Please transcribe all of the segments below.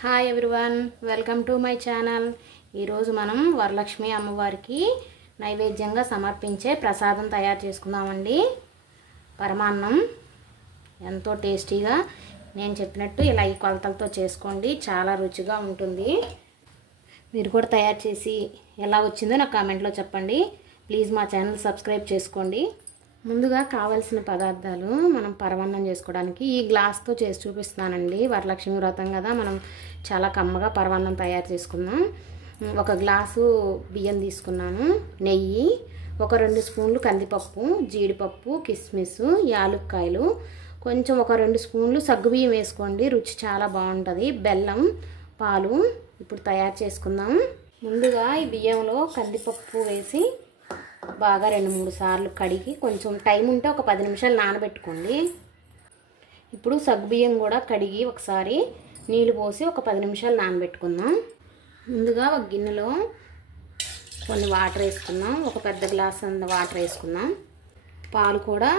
Hi everyone, welcome to my channel. ఈరోజు మనం వరలక్ష్మి అమ్మవారికి నైవేద్యంగా సమర్పించే ప్రసాదం తయారు చేసుకుందామండి. పరమాన్నం ఎంతో టేస్టీగా నేను చెప్పినట్టు ఇలా ఈ కొలతలతో చేసుకోండి, చాలా రుచిగా ఉంటుంది. మీరు కూడా తయారు చేసి ఎలా వచ్చిందో నాకు కామెంట్లో చెప్పండి. ప్లీజ్ మా ఛానల్ సబ్స్క్రైబ్ చేసుకోండి. ముందుగా కావాల్సిన పదార్థాలు మనం పరమాన్నం చేసుకోవడానికి ఈ గ్లాస్తో చేసి చూపిస్తున్నానండి. వరలక్ష్మి వ్రతం కదా, మనం చాలా కమ్మగా పరమాన్నం తయారు చేసుకుందాం. ఒక గ్లాసు బియ్యం తీసుకున్నాను, నెయ్యి, ఒక 2 స్పూన్లు కందిపప్పు, జీడిపప్పు, కిస్మిస్, యాలుక్కాయలు, కొంచెం ఒక 2 స్పూన్లు సగ్గుబియ్యం వేసుకోండి, రుచి చాలా బాగుంటుంది. బెల్లం, పాలు. ఇప్పుడు తయారు చేసుకుందాం. ముందుగా ఈ బియ్యంలో కందిపప్పు వేసి బాగా 2-3 సార్లు కడిగి, కొంచెం టైం ఉంటే ఒక 10 నిమిషాలు నానబెట్టుకోండి. ఇప్పుడు సగ్గుబియ్యం కూడా కడిగి ఒకసారి నీళ్ళు పోసి ఒక 10 నిమిషాలు నానబెట్టుకుందాం. ముందుగా ఒక గిన్నెలో కొన్ని వాటర్ వేసుకుందాం. ఒక పెద్ద గ్లాస్ అంత వాటర్ వేసుకుందాం. పాలు కూడా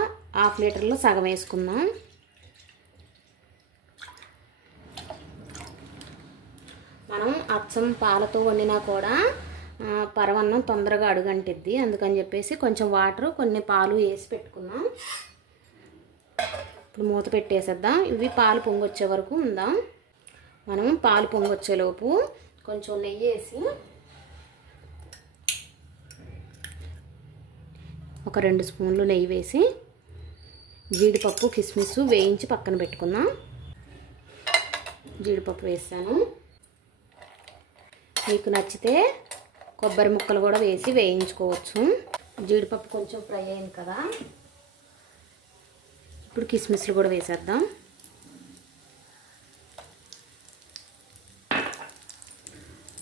1/2 లీటర్లో సగం వేసుకుందాం. మనం అచ్చం పాలతో వండినా కూడా పరమాన్నం తొందరగా అడుగంటిద్ది, అందుకని చెప్పేసి కొంచెం వాటర్, కొన్ని పాలు వేసి పెట్టుకుందాం. ఇప్పుడు మూత పెట్టేసేద్దాం. ఇవి పాలు పొంగొచ్చే వరకు ఉందాం. మనం పాలు పొంగొచ్చేలోపు కొంచెం నెయ్యి వేసి ఒక 2 స్పూన్లు నెయ్యి వేసి జీడిపప్పు, కిస్మిస్ వేయించి పక్కన పెట్టుకుందాం. జీడిపప్పు వేసాను. మీకు నచ్చితే కొబ్బరి ముక్కలు కూడా వేసి వేయించుకోవచ్చు. జీడిపప్పు కొంచెం ఫ్రై అయింది కదా, ఇప్పుడు కిస్మిస్లు కూడా వేసేద్దాం.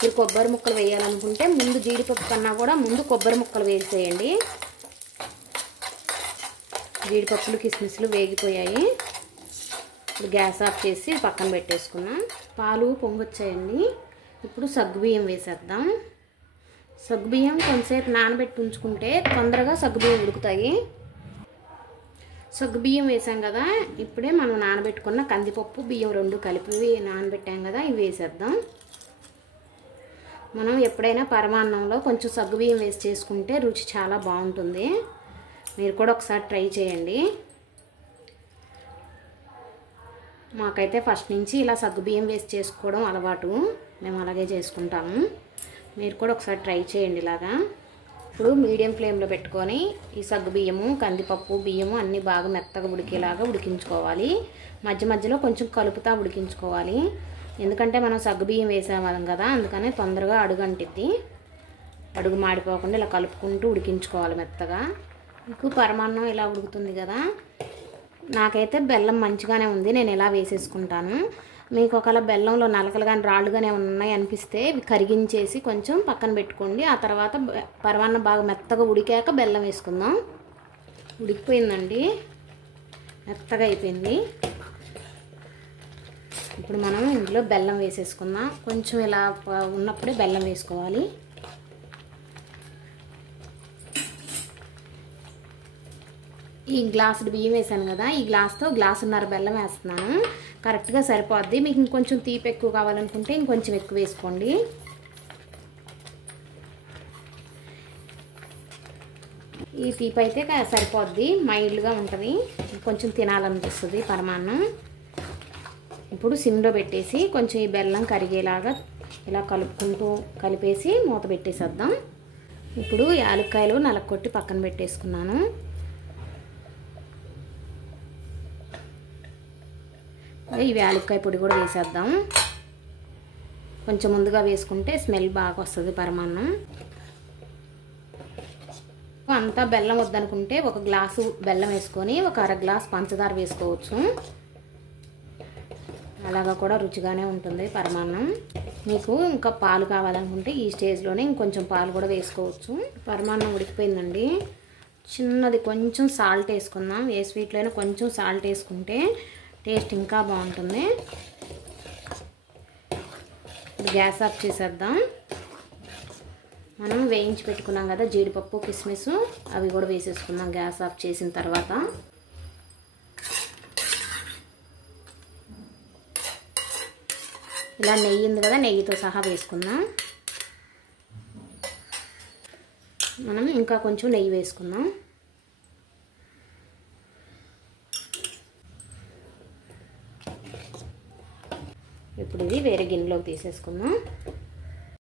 మీరు కొబ్బరి ముక్కలు వేయాలనుకుంటే ముందు జీడిపప్పు కన్నా కూడా ముందు కొబ్బరి ముక్కలు వేసేయండి. జీడిపప్పులు, కిస్మిస్లు వేగిపోయాయి. ఇప్పుడు గ్యాస్ ఆఫ్ చేసి పక్కన పెట్టేసుకున్నాం. పాలు పొంగొచ్చాయండి. ఇప్పుడు సగ్గుబియ్యం వేసేద్దాం. సగ్గుబియ్యం కొంతసేపు నానబెట్టి ఉంచుకుంటే తొందరగా సగ్గుబియ్యం ఉడుకుతాయి. సగ్గుబియ్యం వేసాం కదా, ఇప్పుడే మనం నానబెట్టుకున్న కందిపప్పు, బియ్యం 2 కలిపి నానబెట్టాం కదా, ఇవి వేసేద్దాం. మనం ఎప్పుడైనా పరమాన్నంలో కొంచెం సగ్గుబియ్యం వేసి చేసుకుంటే రుచి చాలా బాగుంటుంది. మీరు కూడా ఒకసారి ట్రై చేయండి. మాకైతే ఫస్ట్ నుంచి ఇలా సగ్గుబియ్యం వేసి చేసుకోవడం అలవాటు, మేము అలాగే చేసుకుంటాము. మీరు కూడా ఒకసారి ట్రై చేయండి ఇలాగా. ఇప్పుడు మీడియం ఫ్లేమ్లో పెట్టుకొని ఈ సగ్గుబియ్యము, కందిపప్పు, బియ్యము అన్నీ బాగా మెత్తగా ఉడికేలాగా ఉడికించుకోవాలి. మధ్య మధ్యలో కొంచెం కలుపుతా ఉడికించుకోవాలి. ఎందుకంటే మనం సగ్గుబియ్యం వేసేవాళ్ళం కదా, అందుకనే తొందరగా అడుగు అంటిద్ది. అడుగు మాడిపోకుండా ఇలా కలుపుకుంటూ ఉడికించుకోవాలి మెత్తగా. మీకు పరమాన్నం ఇలా ఉడుకుతుంది కదా, నాకైతే బెల్లం మంచిగానే ఉంది, నేను ఇలా వేసేసుకుంటాను. మీకు ఒకవేళ బెల్లంలో నలకలు కానీ రాళ్ళు కానీ ఉన్నాయి అనిపిస్తే ఇవి కరిగించేసి కొంచెం పక్కన పెట్టుకోండి. ఆ తర్వాత పరమాన్నం బాగా మెత్తగా ఉడికాక బెల్లం వేసుకుందాం. ఉడికిపోయిందండి, మెత్తగా అయిపోయింది. ఇప్పుడు మనం ఇందులో బెల్లం వేసేసుకుందాం. కొంచెం ఇలా ఉన్నప్పుడే బెల్లం వేసుకోవాలి. ఈ గ్లాసుడు బియ్యం వేసాను కదా, ఈ గ్లాస్తో 1.5 గ్లాసున్నర బెల్లం వేస్తున్నాను. కరెక్ట్గా సరిపోద్ది. మీకు ఇంకొంచెం తీపి ఎక్కువ కావాలనుకుంటే ఇంకొంచెం ఎక్కువ వేసుకోండి. ఈ తీపి అయితే సరిపోద్ది, మైల్డ్గా ఉంటుంది, కొంచెం తినాలనిపిస్తుంది పరమాన్నం. ఇప్పుడు సిమ్లో పెట్టేసి కొంచెం ఈ బెల్లం కరిగేలాగా ఇలా కలుపుకుంటూ కలిపేసి మూత పెట్టేసేద్దాం. ఇప్పుడు యాలక్కాయలు నలగొట్టి పక్కన పెట్టేసుకున్నాను. ఈ యాలక్కాయ పొడి కూడా వేసేద్దాం. కొంచెం ముందుగా వేసుకుంటే స్మెల్ బాగా వస్తుంది పరమాన్నం. అంతా బెల్లం వద్దనుకుంటే 1 గ్లాసు బెల్లం వేసుకొని ఒక 1/2 గ్లాస్ పంచదార వేసుకోవచ్చు. అలాగా కూడా రుచిగానే ఉంటుంది పరమాన్నం. మీకు ఇంకా పాలు కావాలనుకుంటే ఈ స్టేజ్లోనే ఇంకొంచెం పాలు కూడా వేసుకోవచ్చు. పరమాన్నం ఉడికిపోయిందండి. చిన్నది కొంచెం సాల్ట్ వేసుకుందాం. ఏ స్వీట్లో అయినా కొంచెం సాల్ట్ వేసుకుంటే టేస్ట్ ఇంకా బాగుంటుంది. గ్యాస్ ఆఫ్ చేసేద్దాం. మనం వేయించి పెట్టుకున్నాం కదా జీడిపప్పు, కిస్మిస్, అవి కూడా వేసేసుకుందాం గ్యాస్ ఆఫ్ చేసిన తర్వాత. ఇలా నెయ్యి ఉంది కదా, నెయ్యితో సహా వేసుకుందాం. మనం ఇంకా కొంచెం నెయ్యి వేసుకుందాం. ఇప్పుడు ఇది వేరే గిన్నెలోకి తీసేసుకుందాం.